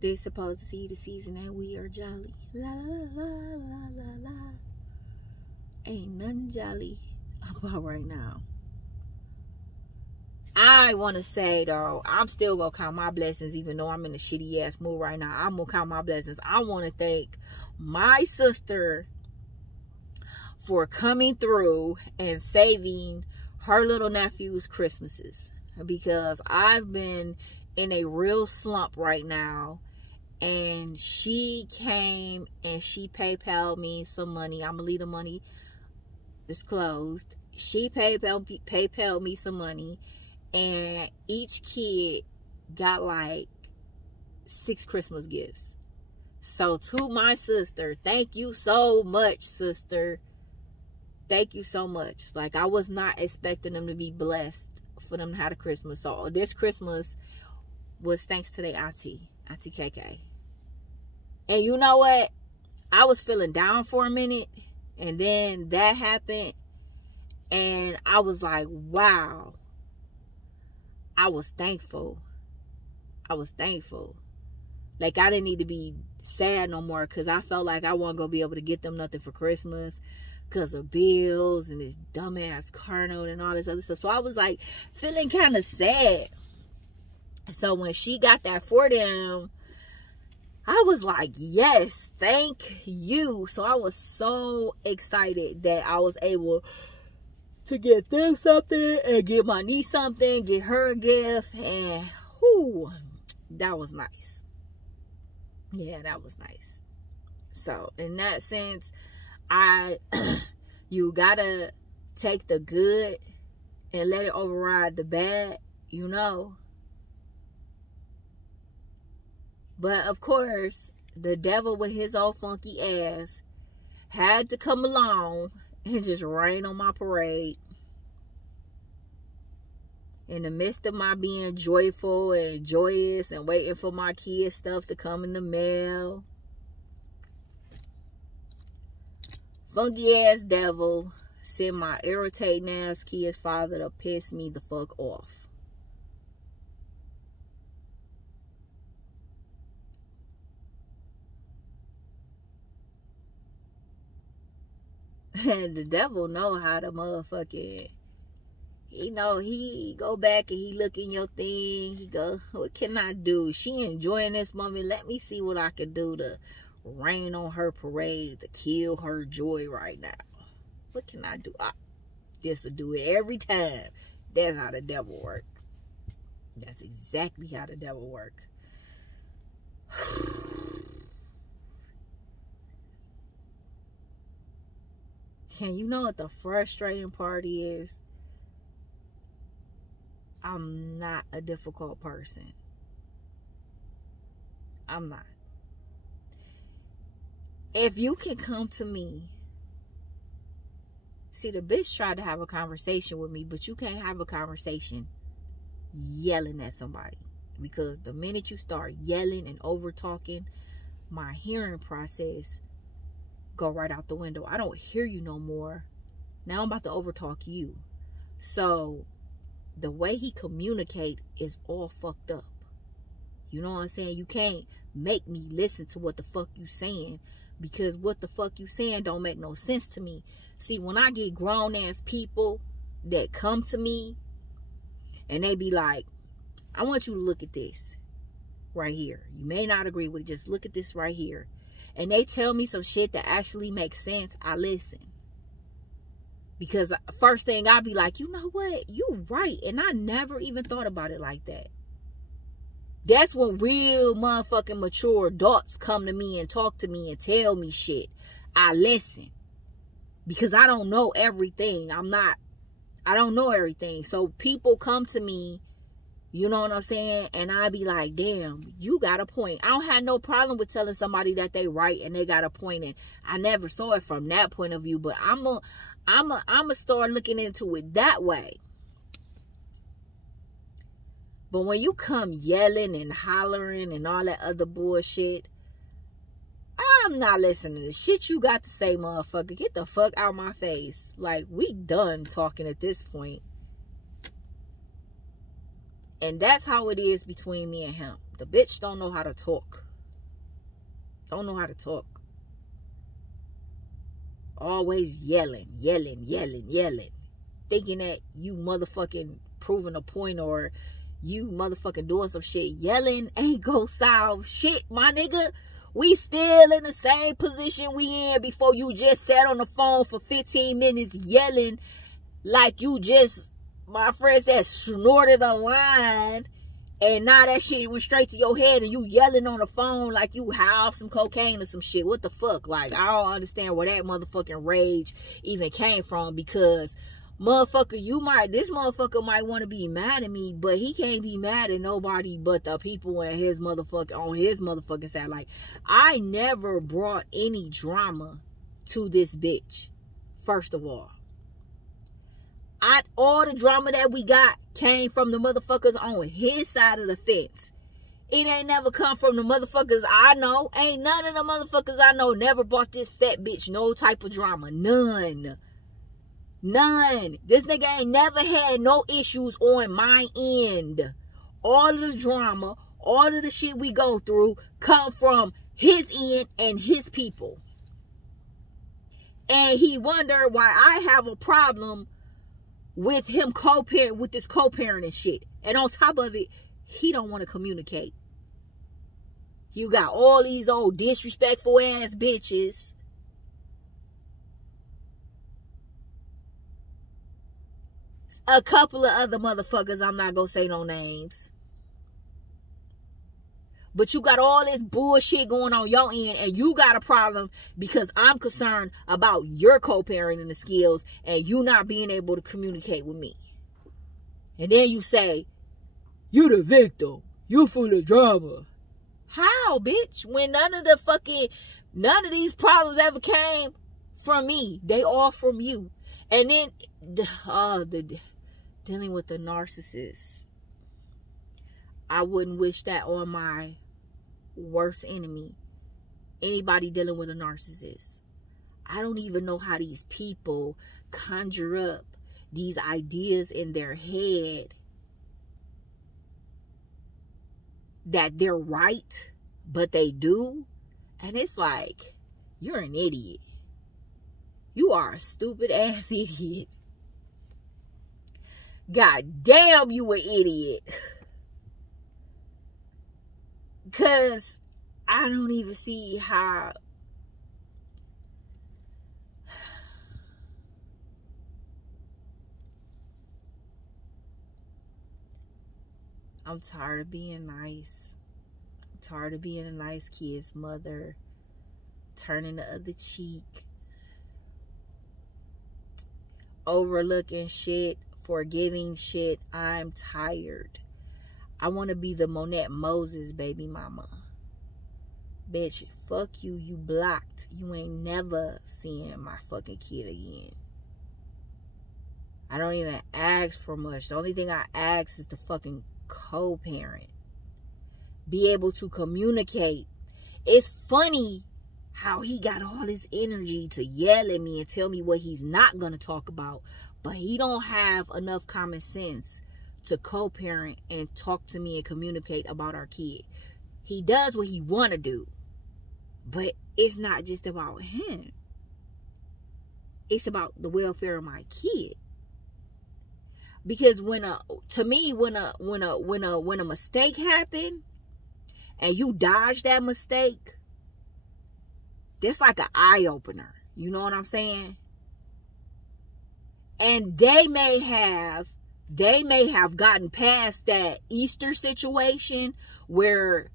They supposed to see the season that we are jolly. La la la la la la. Ain't nothing jolly about right now. I want to say, though, I'm still going to count my blessings, even though I'm in a shitty ass mood right now. I'm going to count my blessings. I want to thank my sister for coming through and saving her little nephew's Christmases, because I've been in a real slump right now, and she came and she PayPal'd me some money. I'm going to leave the money disclosed. She PayPal'd me some money, and each kid got like 6 Christmas gifts. So to my sister, thank you so much, sister. Thank you so much. Like, I was not expecting them to be blessed for them to have a Christmas. So this Christmas was thanks to their auntie KK. And you know what? I was feeling down for a minute, and then that happened, and I was like, wow. I was thankful. I was thankful. Like, I didn't need to be sad no more, because I felt like I wasn't going to be able to get them nothing for Christmas because of bills and this dumbass car note and all this other stuff. So I was like feeling kind of sad. So when she got that for them, I was like, yes, thank you. So I was so excited that I was able to get them something and get my niece something, get her a gift, and whoo, that was nice. Yeah, that was nice. So in that sense, you gotta take the good and let it override the bad, you know. But of course, the devil with his old funky ass had to come along and just rain on my parade. In the midst of my being joyful and joyous and waiting for my kids' stuff to come in the mail, funky ass devil sent my irritating ass kid's father to piss me the fuck off. And the devil know how to motherfucking, you know, he go back and he look in your thing. He go, what can I do? She enjoying this moment. Let me see what I can do to rain on her parade, to kill her joy right now. What can I do? This will do it every time. That's how the devil work. That's exactly how the devil work. And you know what the frustrating part is? I'm not a difficult person. I'm not. If you can come to me, see, the bitch tried to have a conversation with me, but you can't have a conversation yelling at somebody, because the minute you start yelling and over talking, my hearing process go right out the window. I don't hear you no more. Now I'm about to over talk you. So the way he communicate is all fucked up. You know what I'm saying? You can't make me listen to what the fuck you saying, because what the fuck you saying don't make no sense to me. See, when I get grown ass people that come to me and they be like, I want you to look at this right here. You may not agree with it, just look at this right here. And they tell me some shit that actually makes sense, I listen. Because first thing I'll be like, you know what? You right. And I never even thought about it like that. That's when real motherfucking mature adults come to me and talk to me and tell me shit. I listen. Because I don't know everything. I don't know everything. So people come to me, you know what I'm saying? And I be like, damn, you got a point. I don't have no problem with telling somebody that they right and they got a point. And I never saw it from that point of view. But I'm a start looking into it that way. But when you come yelling and hollering and all that other bullshit, I'm not listening to the shit you got to say, motherfucker. Get the fuck out my face. Like, we done talking at this point. And that's how it is between me and him. The bitch don't know how to talk. Don't know how to talk. Always yelling. Thinking that you motherfucking proving a point or you motherfucking doing some shit. Yelling ain't gonna solve shit, my nigga. We still in the same position we in before you just sat on the phone for 15 minutes yelling like you just, my friend said, snorted a line. And now that shit went straight to your head and you yelling on the phone like you high off some cocaine or some shit. What the fuck? Like, I don't understand where that motherfucking rage even came from, because motherfucker, this motherfucker might want to be mad at me, but he can't be mad at nobody but the people in his motherfucking side. Like, I never brought any drama to this bitch, first of all. All the drama that we got came from the motherfuckers on his side of the fence. It ain't never come from the motherfuckers I know. Ain't none of the motherfuckers I know never brought this fat bitch no type of drama. None. This nigga ain't never had no issues on my end. All of the drama, all of the shit we go through come from his end and his people. And he wondered why I have a problem with him with this co-parenting shit. And on top of it, he don't want to communicate. You got all these old disrespectful ass bitches. A couple of other motherfuckers, I'm not gonna say no names. But you got all this bullshit going on your end, and you got a problem because I'm concerned about your co-parenting skills and you not being able to communicate with me. And then you say, you the victim. You full of drama. How, bitch? When none of these problems ever came from me. They all from you. And then, dealing with the narcissist. I wouldn't wish that on my worst enemy. Anybody dealing with a narcissist. I don't even know how these people conjure up these ideas in their head that they're right, but they do. And it's like, you're an idiot. You are a stupid ass idiot. God damn, you an idiot. Because I don't even see how. I'm tired of being nice. I'm tired of being a nice kid's mother. Turning the other cheek. Overlooking shit. Forgiving shit. I'm tired. I want to be the Monette Moses baby mama. Bitch, fuck you. You blocked. You ain't never seeing my fucking kid again. I don't even ask for much. The only thing I ask is to fucking co-parent. Be able to communicate. It's funny how he got all this energy to yell at me and tell me what he's not going to talk about. But he don't have enough common sense to co-parent and talk to me and communicate about our kid. He does what he want to do, but it's not just about him. It's about the welfare of my kid. Because when a mistake happened and you dodge that mistake, that's like an eye opener. You know what I'm saying? And they may have gotten past that Easter situation where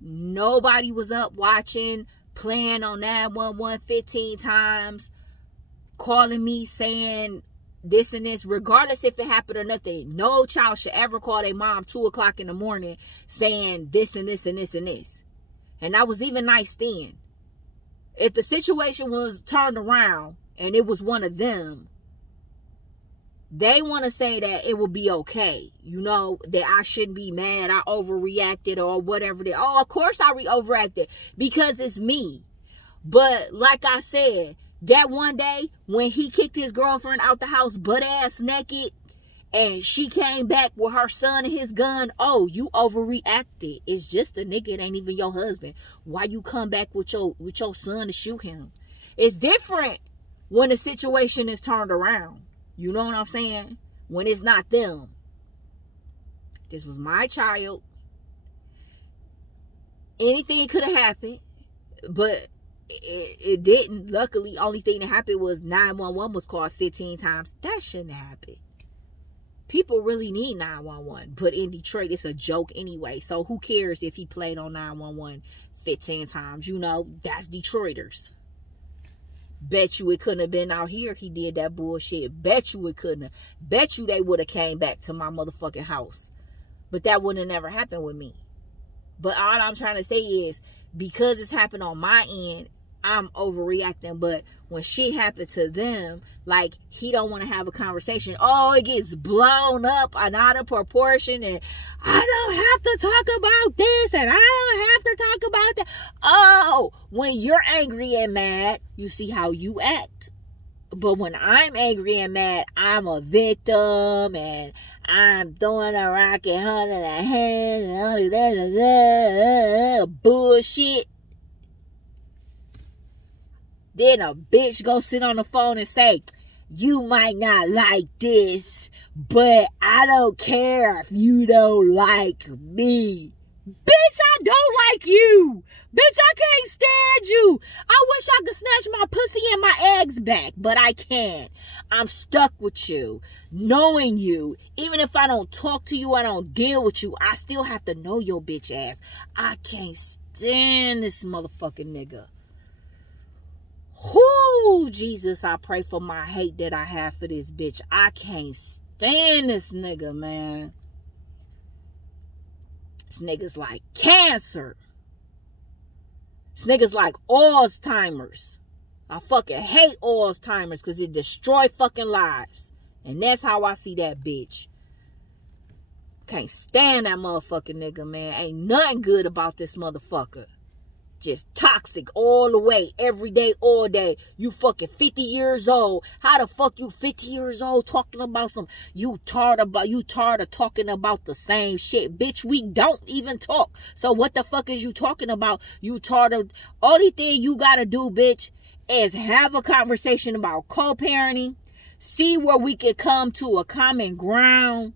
nobody was up watching, playing on 911 15 times, calling me saying this and this, regardless if it happened or nothing. No child should ever call their mom 2 o'clock in the morning saying this and this and this and this. And I was even nice then. If the situation was turned around and it was one of them, they want to say that it will be okay. You know, that I shouldn't be mad. I overreacted or whatever. Oh, of course I overreacted because it's me. But like I said, that one day when he kicked his girlfriend out the house butt ass naked and she came back with her son and his gun, oh, you overreacted. It's just a nigga. It ain't even your husband. Why you come back with your son to shoot him? It's different when the situation is turned around. You know what I'm saying? When it's not them. This was my child. Anything could have happened, but it didn't. Luckily, only thing that happened was 911 was called 15 times. That shouldn't have happened. People really need 911. But in Detroit, it's a joke anyway. So who cares if he played on 911 15 times? You know, that's Detroiters. Bet you it couldn't have been out here if he did that bullshit. Bet you it couldn't have. Bet you they would have came back to my motherfucking house. But that wouldn't have never happened with me. But all I'm trying to say is, because it's happened on my end, I'm overreacting. But when shit happened to them, like, he don't want to have a conversation. Oh, it gets blown up and out of proportion, and I don't have to talk about this, and I don't have to talk about that. Oh, when you're angry and mad, you see how you act. But when I'm angry and mad, I'm a victim, and I'm throwing a rock and holding a hand and all that bullshit. Then a bitch go sit on the phone and say, you might not like this, but I don't care if you don't like me. Bitch, I don't like you. Bitch, I can't stand you. I wish I could snatch my pussy and my eggs back, but I can't. I'm stuck with you, knowing you. Even if I don't talk to you, I don't deal with you, I still have to know your bitch ass. I can't stand this motherfucking nigga. Whoo, Jesus, I pray for my hate that I have for this bitch. I can't stand this nigga, man. This nigga's like cancer. This nigga's like Alzheimer's. I fucking hate Alzheimer's because it destroy fucking lives. And that's how I see that bitch. Can't stand that motherfucking nigga, man. Ain't nothing good about this motherfucker. Just toxic all the way, every day, all day. You fucking 50 years old. How the fuck you 50 years old talking about some, you tired of talking about the same shit. Bitch, we don't even talk. So what the fuck is you talking about? You tired of, only thing you gotta do, bitch, is have a conversation about co-parenting. See where we can come to a common ground.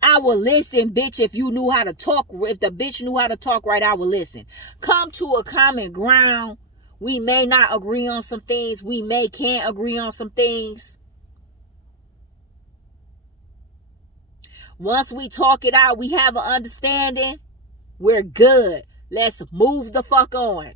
I will listen, bitch, if you knew how to talk. If the bitch knew how to talk right, I will listen. Come to a common ground. We may not agree on some things. We can't agree on some things. Once we talk it out, we have an understanding. We're good. Let's move the fuck on.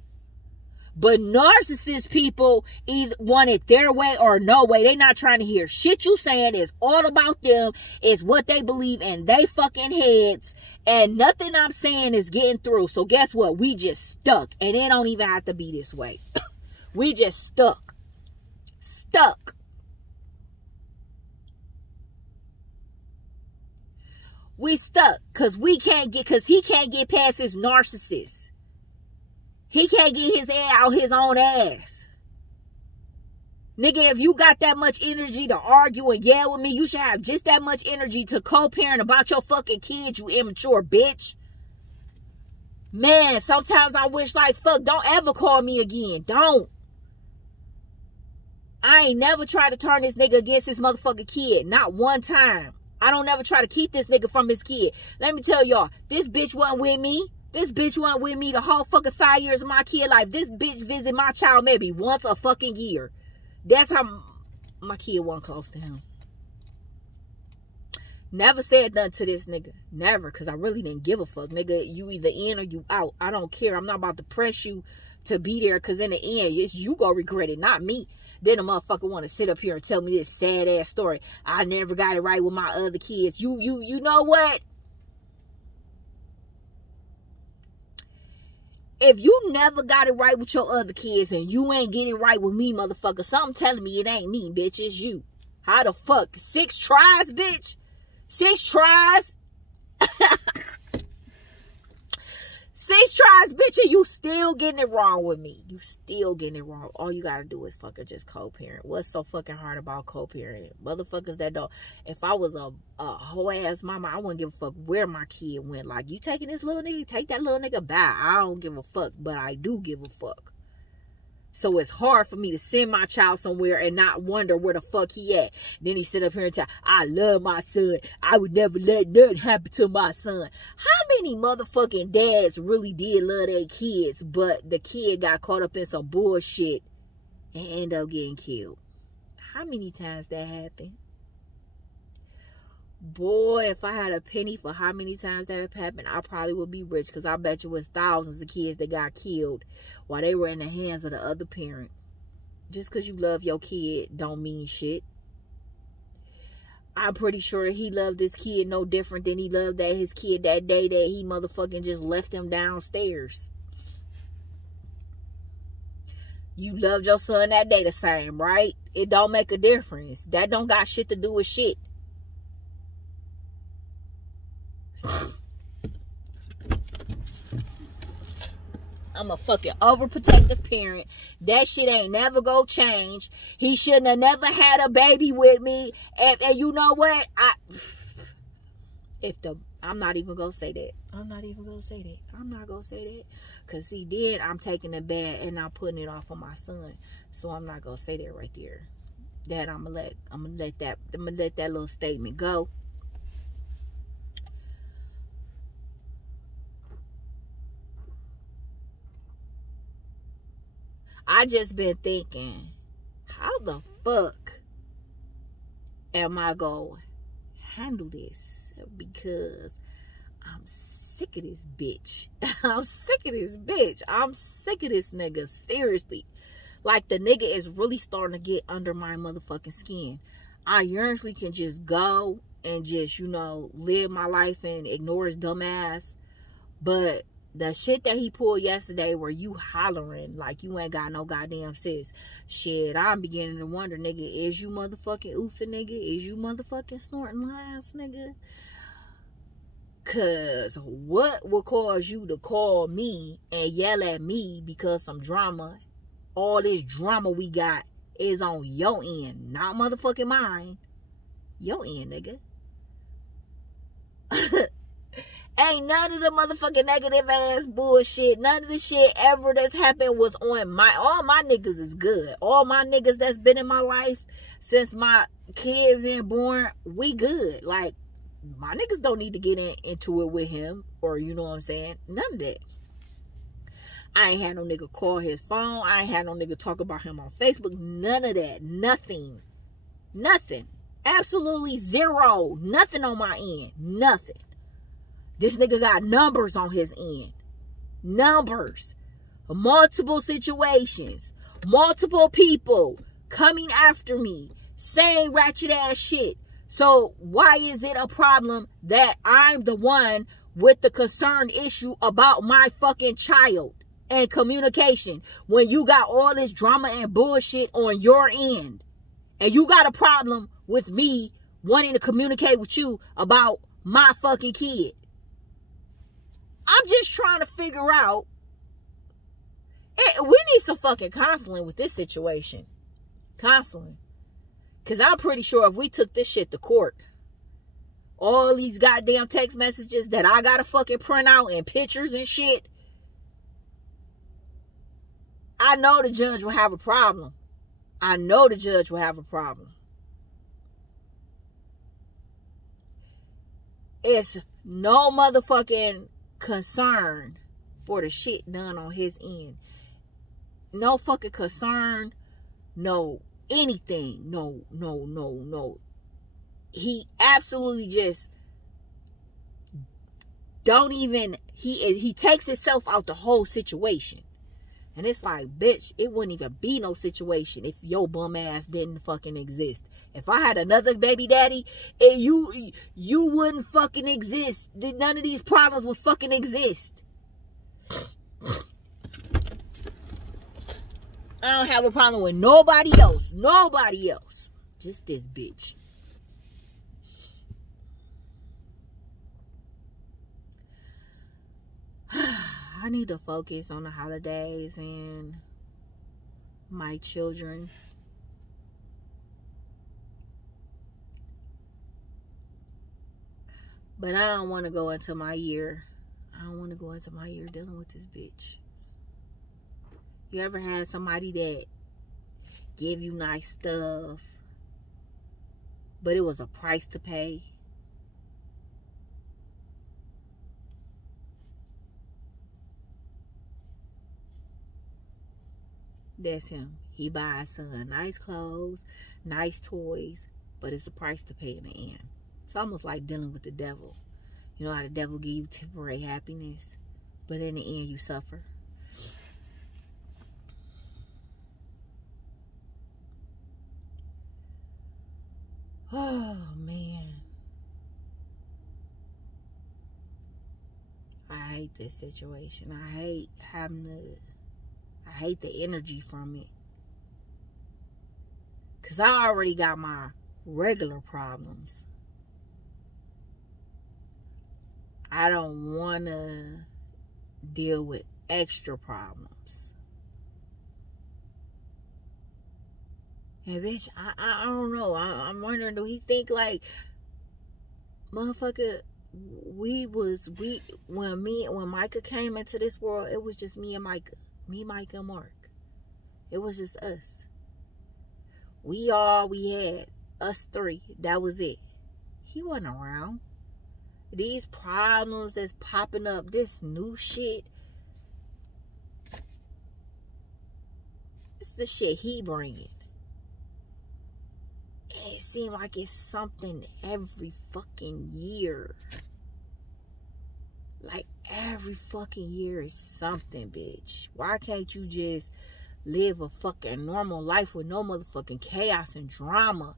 But narcissist people either want it their way or no way. They not trying to hear shit you saying. It's all about them. It's what they believe in they fucking heads. And nothing I'm saying is getting through. So guess what? We just stuck. And it don't even have to be this way. We just stuck. Stuck. We stuck. Because he can't get past his narcissist. He can't get his head out his own ass. Nigga, if you got that much energy to argue and yell with me, you should have just that much energy to co-parent about your fucking kids, you immature bitch. Man, sometimes I wish, like, fuck, don't ever call me again. Don't. I ain't never tried to turn this nigga against his motherfucking kid. Not one time. I don't never try to keep this nigga from his kid. Let me tell y'all, this bitch wasn't with me. This bitch wasn't with me the whole fucking 5 years of my kid life. This bitch visit my child maybe once a fucking year. That's how my kid wasn't close to him. Never said nothing to this nigga. Never. Because I really didn't give a fuck. Nigga, you either in or you out. I don't care. I'm not about to press you to be there. Because in the end, it's you gonna regret it, not me. Then a motherfucker want to sit up here and tell me this sad ass story. I never got it right with my other kids. You know what? If you never got it right with your other kids and you ain't getting it right with me, motherfucker, something telling me it ain't me, bitch. It's you. How the fuck? 6 tries, bitch? 6 tries? 6 6 tries, bitch, and you still getting it wrong with me. You still getting it wrong. All you gotta do is fucking just co-parent. What's so fucking hard about co-parenting? Motherfuckers that don't. If I was a whole ass mama, I wouldn't give a fuck where my kid went. Like, you taking this little nigga, take that little nigga back. I don't give a fuck, but I do give a fuck. So it's hard for me to send my child somewhere and not wonder where the fuck he at. Then he sit up here and tell, I love my son. I would never let nothing happen to my son. How many motherfucking dads really did love their kids, but the kid got caught up in some bullshit and end up getting killed? How many times that happened? Boy, if I had a penny for how many times that have happened, I probably would be rich, because I bet you it was thousands of kids that got killed while they were in the hands of the other parent. Just because you love your kid don't mean shit. I'm pretty sure he loved this kid no different than he loved his kid that day that he motherfucking just left him downstairs. You loved your son that day the same, right? It don't make a difference. That don't got shit to do with shit. I'm a fucking overprotective parent. That shit ain't never gonna change. He shouldn't have never had a baby with me. And you know what? I'm not even gonna say that. I'm not gonna say that. Cause see, then I'm taking it bad and I'm putting it off on my son. So I'm not gonna say that right there. That I'm gonna let that little statement go. I just been thinking, how the fuck am I going to handle this? Because I'm sick of this bitch. I'm sick of this bitch. I'm sick of this nigga. Seriously. Like, the nigga is really starting to get under my motherfucking skin. I yearningly can just go and just, live my life and ignore his dumb ass. But the shit that he pulled yesterday where you hollering like you ain't got no goddamn sis. Shit, I'm beginning to wonder, nigga, is you motherfucking oofing, nigga? Is you motherfucking snorting lines, nigga? Cause what will cause you to call me and yell at me because some drama, all this drama we got is on your end, not motherfucking mine. Your end, nigga. Ain't none of the motherfucking negative ass bullshit. None of the shit ever that's happened was on all my niggas is good. All my niggas that's been in my life since my kid been born, we good. Like, my niggas don't need to get into it with him, or you know what I'm saying? None of that. I ain't had no nigga call his phone. I ain't had no nigga talk about him on Facebook. None of that. Nothing. Nothing. Absolutely zero. Nothing on my end. Nothing. This nigga got numbers on his end. Numbers. Multiple situations. Multiple people coming after me. Saying ratchet ass shit. So why is it a problem that I'm the one with the concerned issue about my fucking child and communication when you got all this drama and bullshit on your end? And you got a problem with me wanting to communicate with you about my fucking kid. I'm just trying to figure out. We need some fucking counseling with this situation. Counseling. Because I'm pretty sure if we took this shit to court, all these goddamn text messages that I gotta fucking print out and pictures and shit, I know the judge will have a problem. I know the judge will have a problem. It's no motherfucking concern for the shit done on his end. No fucking concern. No anything. No. He absolutely just don't even, he takes himself out the whole situation. And it's like, bitch, it wouldn't even be no situation if your bum ass didn't fucking exist. If I had another baby daddy, you wouldn't fucking exist. None of these problems would fucking exist. I don't have a problem with nobody else. Nobody else. Just this bitch. I need to focus on the holidays and my children. But I don't want to go into my year. I don't want to go into my year dealing with this bitch. You ever had somebody that give you nice stuff, but it was a price to pay? That's him. He buys son nice clothes, nice toys, but it's a price to pay in the end. It's almost like dealing with the devil. You know how the devil give you temporary happiness, but in the end you suffer. Oh, man. I hate this situation. I hate the energy from it. Because I already got my regular problems. I don't want to deal with extra problems. And bitch, I don't know. I'm wondering, do he think like, motherfucker, when Micah came into this world, it was just me and Micah. Me, Micah, and Mark. It was just us. We had. Us three. That was it. He wasn't around. These problems that's popping up, this new shit, it's the shit he bringing. And it seems like it's something every fucking year. Like every fucking year is something, bitch. Why can't you just live a fucking normal life with no motherfucking chaos and drama?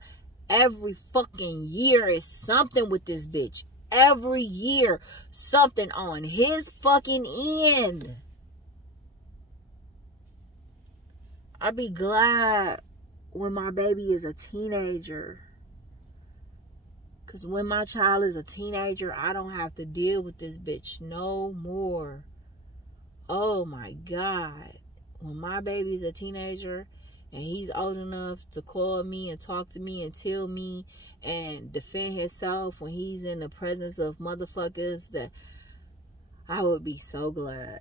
Every fucking year is something with this bitch. Every year, something on his fucking end. I'd be glad when my baby is a teenager. Because when my child is a teenager, I don't have to deal with this bitch no more. Oh my God. When my baby's a teenager and he's old enough to call me and talk to me and tell me and defend himself when he's in the presence of motherfuckers, that I would be so glad.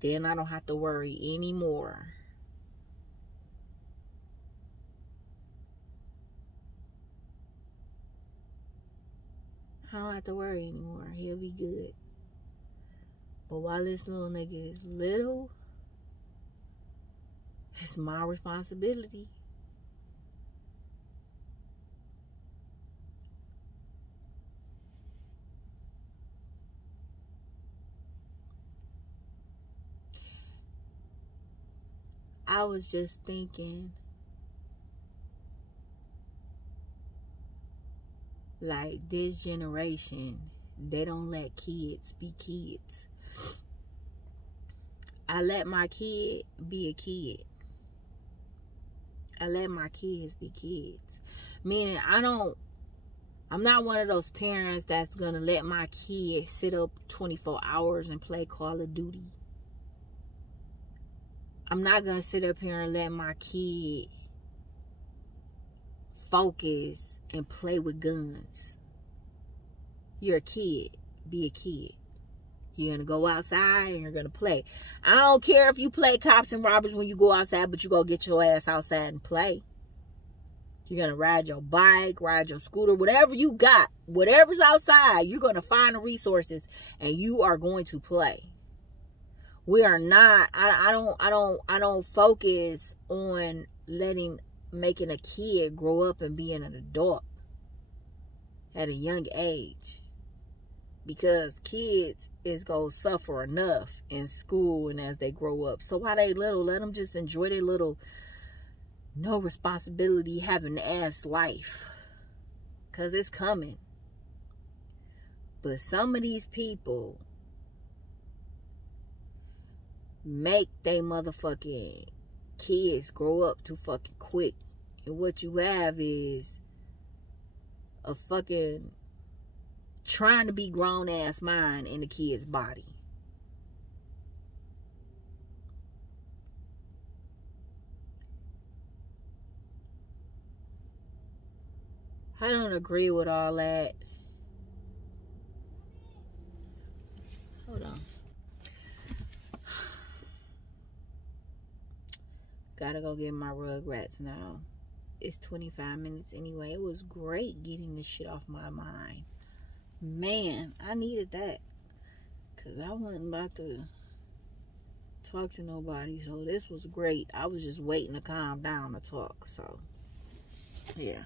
Then I don't have to worry anymore. I don't have to worry anymore. He'll be good. But while this little nigga is little, it's my responsibility. I was just thinking, like, this generation, they don't let kids be kids. I let my kid be a kid. I let my kids be kids. Meaning, I'm not one of those parents that's going to let my kid sit up 24 hours and play Call of Duty. I'm not going to sit up here and let my kid focus and play with guns. You're a kid. Be a kid. You're going to go outside and you're going to play. I don't care if you play cops and robbers when you go outside, but you go get your ass outside and play. You're going to ride your bike, ride your scooter, whatever you got, whatever's outside, you're going to find the resources and you are going to play. We are not, I don't focus on making a kid grow up and being an adult at a young age. Because kids is going to suffer enough in school and as they grow up. So while they little, let them just enjoy their little, no responsibility having ass life. Because it's coming. But some of these people make they motherfucking kids grow up too fucking quick. And what you have is a fucking trying to be grown ass mind in the kid's body. I don't agree with all that. Hold on. Gotta go get my Rugrats now. It's 25 minutes anyway. It was great getting this shit off my mind. Man, I needed that. Because I wasn't about to talk to nobody. So this was great. I was just waiting to calm down to talk. So, yeah.